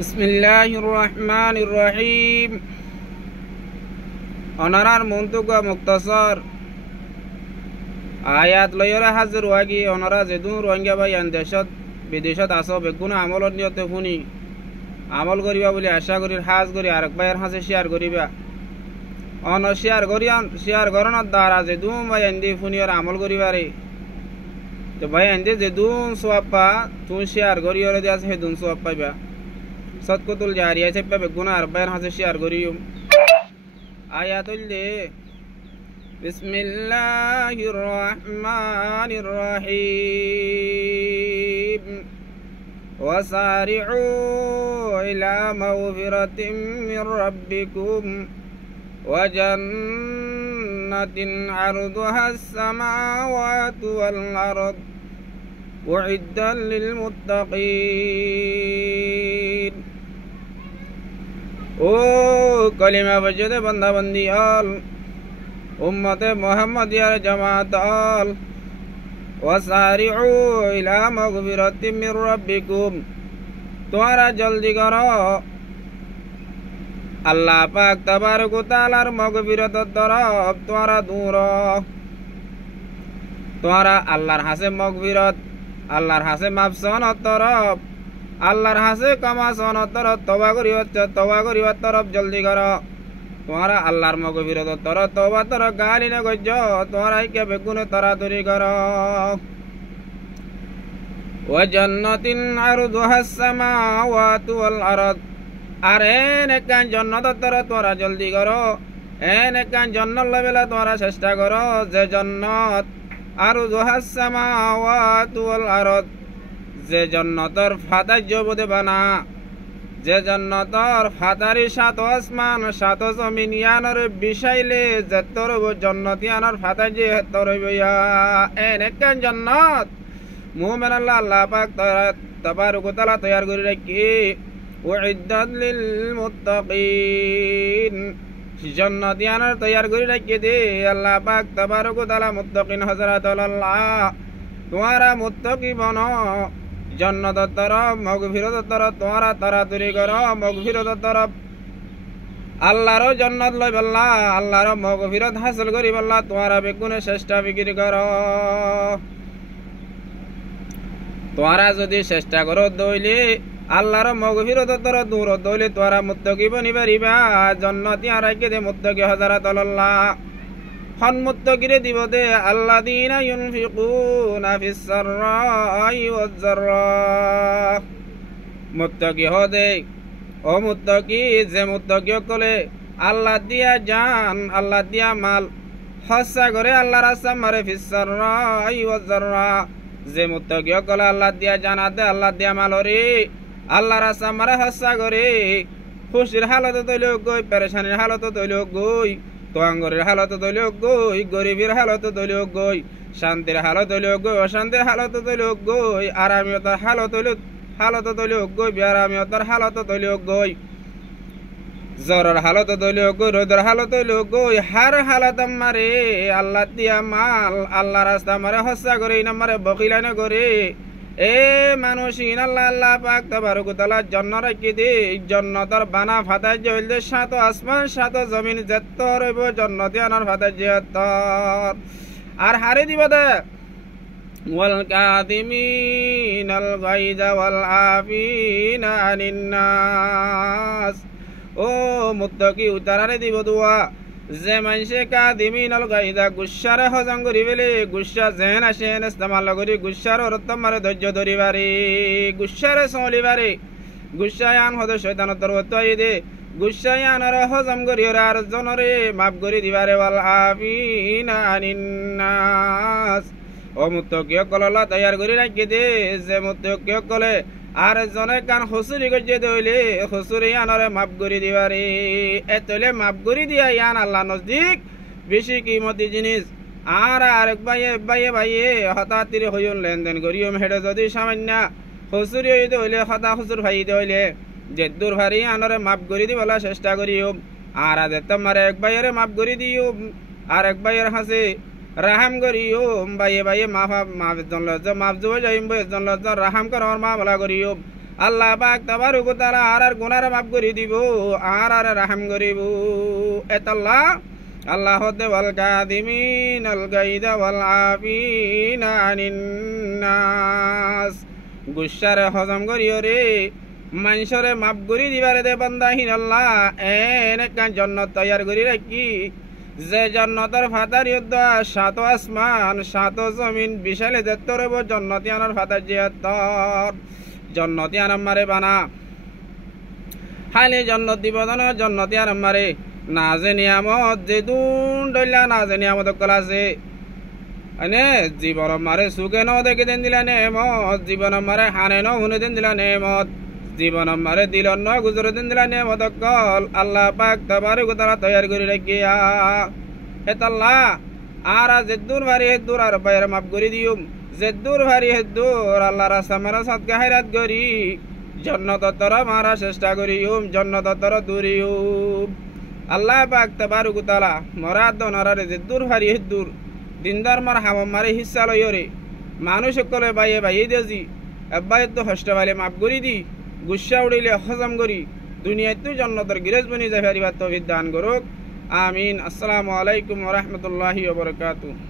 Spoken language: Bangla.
বিসমিল্লাহির রহমানির রহিম। অনারার মন্তব্য মুক্তাসর আয়াত লয়রা হাজির ওয়াগি অনারা যেদু রোহিঙ্গা বা ইয়ান দেশত বিদেশত আস বেগুন আমলত নিয়তে শুনি আমল করিবা বলে আশা করি হাজ করি আরেক ভাইয়ের হাজে শেয়ার করিবা অন শেয়ার করণর দ্বারা যেদু ভাই এন্দি শুনিয়র আমল করিবারে তো ভাই এন্দি যেদুন সোয়াব পা তুই শেয়ার করিয়র যে আছে সেদুন সোয়াব পাইবা সৎকুতুল জারিয়া চেপা বেগুন আর ভাইয়ের হাজে শেয়ার করিও আয়াতুল দে বিসমিল্লাহির রহমানির রহিম ওয়াসারিউ ইলা মাগফিরাতিম মির রাব্বিকুম ওয়া জান্নাতিন আরদুহাস সামাওয়াতু ওয়াল আরদ উইদ্দাত লিল মুত্তাকিন। ও কলিমা বজদে বন্দা বন্দি আল উম্মতে মুহাম্মাদিয়ার জামাত আল ওয়াসারিউ ইলা মাগফিরাতিম মির রাব্বিকুম, তোমরা জলদি করো আল্লাহ পাক তাবারক ওয়া তাআলার মাগফিরাতের তরফ তোমরা দৌড়ো। তোমরা আল্লাহর হাসে মাগফিরাত, আল্লাহর হাসে মাফসনত তরফ, আল্লাহর হাসে কামাসনত তরফ তওবা করিবার তরফ জলদি করো। তোমরা আল্লাহর মাগফিরাতের তরফ তওবা তরফ গালি না গজ্জ, তোমরা কে বেগুনে তাড়াতাড়ি করো। ওয়া জান্নাতিন আরদুহাস সামাওয়াতু ওয়াল আরদ, আর এন একখান জান্নাতের তরফ তোমরা জলদি করো। এন একখান জান্নাত লাভেলা তোমরা চেষ্টা করো যে জান্নাত আরদুহাস সামাওয়াতু ওয়াল আরদ, যে জান্নাতের ফাতাজ্য বোধে বানা, যে জান্নাতের ফাতারি সাত আসমান সাত জমিন ইয়ানোর বিষাইলে যেতর জান্নাত ইয়ানোর ফাতাজ্য হেতর হইয়া এন একখান জান্নাত মুমিন আল্লাহ পাক তাবারক ওয়া তাআলা তৈয়ার করে রাখি উইদ্দাত লিল মুত্তাকিন। জান্নাত ইয়ানোর তৈয়ার করে রাখি দে আল্লাহ পাক তাবারক ওয়া তাআলা মুত্তাকিন হযরত আল্লাহ তোমরা মুত্তাকি বনো। জান্নাতের তরফ মাগফিরাতের তরফ তোমরা তাড়াতাড়ি করো। মাগফিরাতের তরফ আল্লাহর জান্নাত লই বল্লা, আল্লাহর মাগফিরাত হাসিল করি বল্লা তোমরা বেগুনে চেষ্টা বিক্রি করো। তোমরা যদি চেষ্টা করো দইলে আল্লাহর মাগফিরাতের তরফ দূর দইলে তোমরা মুত্তাকি বনি পারিবা। জান্নাত ইয়া রাখি দে মুত্তাকি হযরত আল্লাহ হন মুত্তাকিরে দিব দে আল্লাযীনা ইউনফিকুনা ফিস সাররাই ওয়াজ যাররা। মুত্তাকি হদে ও মুত্তাকি যে মুত্তাকি কলে আল্লাহ দিয়া জান আল্লাহ দিয়া মাল হসা করে আল্লাহর রাস্তা মারে ফিস সাররাই ওয়াজ যাররা। যে মুত্তাকি কলে আল্লাহ দিয়া জানা দে আল্লাহ দিয়া মাল রে আল্লাহর রাস্তা মারে হসা করে খুশির হালত তৈল গই, পেরেশানির হালত তৈল গই, তোয়াঙ্গরের হালত তৈল গই, গরিবের হালত তৈল গই, শান্তির হালত তৈল গই, অশান্তির হালত তৈল গই, আরামিয়তার হালত তৈল গই, বেআরামিয়তার হালত তৈল গই, জ্বরের হালত তৈল গই, রোদের হালত তৈল গই, হার হালত মারে আল্লাহ দিয়া মাল আল্লাহ রাস্তা মারে হসা করে নামারে বকিলানে করে এ মানুষ আল্লাহ আল্লাহ পাক তাবারক ওয়া তাআলা জান্নাত রাখি দে। জান্নাতের বানা ফাতা জইল সাত আসমান সাত জমিন যেত রইব জান্নাতে আনার ফাতা যেত আর হারে দিব দে ওয়াল কাযিমিনাল গায়যা ওয়াল আফিনা আনিন নাস। ও মুত্তাকি উতারারে দিব দুয়া যে মানুষে কাযিমিনাল গায়যা গুসারে হজম করি বেলে গুসা জেন আসেন ইস্তেমাল করি গুসার অর্থ মারে ধৈর্য ধরিবারে গুসারে চলিবারে গুসায়ান হদ শয়তানের তরফ দে গুসায়ানর হজম করি আর জনরে মাফ করে দিবারে ওয়াল আফিনা আনিন নাস। ও মুত্তাকি কললা তৈয়ার করে রাখি দে যে মুত্তাকি কলে আর জনে কান হুসুরি গজে দইলে হুসুরি আনরে মাফ করে দিবারে এতলে মাফ করে দিয়া ইয়ান আল্লাহ নজদিক বেশি কিমতি জিনিস। আর আরেক ভাইয়ে হঠাৎ হইন লেনদেন করিও হেডে যদি সামান্য হুসুরি হই দইলে হতা হুসুর ভাই দইলে যে দূর ভারি আনরে মাফ করে দিবলা চেষ্টা করিও। আর আদে তোমার এক ভাইয়েরে মাফ করে দিও আর এক ভাইয়ের হাসে রাহাম করিও বাইয়ে মাফ মাফ জন লজ্জা মাফ জুব যাইম জন লজ্জা রাহাম কর আমার মা বলা করিও আল্লাহ পাক তাবারক ওয়া তাআলা আর গুনাহ মাফ করে দিব আর রহম করিব এতাল্লাহ আল্লাহ হতে ওয়াল কাযিমিন আল গায়দা ওয়াল আফিনা আনিন নাস গুসারে হজম করিও রে মানুষরে মাফ করি দিবারে দে বান্দাহীন আল্লাহ এনে কান জান্নাত তৈয়ার করি রাখি যে জান্নাতের ফাতার যুদ্ধ সাত আসমান সাত জমিন বিশালে দেত্তর জান্নাতি আনার ফাতার জিয়াত্তর জান্নাতি আনামারে বানা হালে জান্নাত দিব জান্নাতি আনামারে না যে নিয়ামত যে দুন ডইলা না যে নিয়ামত কল আছে আনে জীবন মারে সুখে ন দেখে দেন দিলা নেমত জীবন মারে হানে ন হুনে দেন দিলা নেমত জীবন মারে দিল ন গুজরে দেন দিলা নেমত কল আল্লাহ পাক তাবারক ওয়া তাআলা তৈয়ার করে রাখিয়া হেতাল্লাহ আর জেদ্দুর ভারি হেদ্দুর আর বাইরে মাফ করে দিউম জেদ্দুর ভারি হেদ্দুর আল্লাহ রাস্তা মারা সাদকা হায়রাত করি জান্নাত তর মারা চেষ্টা করিউম জান্নাত তর দূরিউম আল্লাহ পাক তাবারক ওয়া তাআলা মরাদ দনারে জেদ্দুর ভারি হেদ্দুর দিনদার মার হাম মারে হিস্সা লইরে মানুষ সকলে বাইয়ে বাইয়ে দিয়েছি আব্বাই তো হষ্টবালে মাফ করি দি গুসা উড়িলে হজম করি দুনিয়ায় তো জান্নাতের গিরাজ বনি যায় তৌফিক দান করুক আমিন আসসালামু আলাইকুম ওয়া রাহমাতুল্লাহি ওয়া বারাকাতুহু।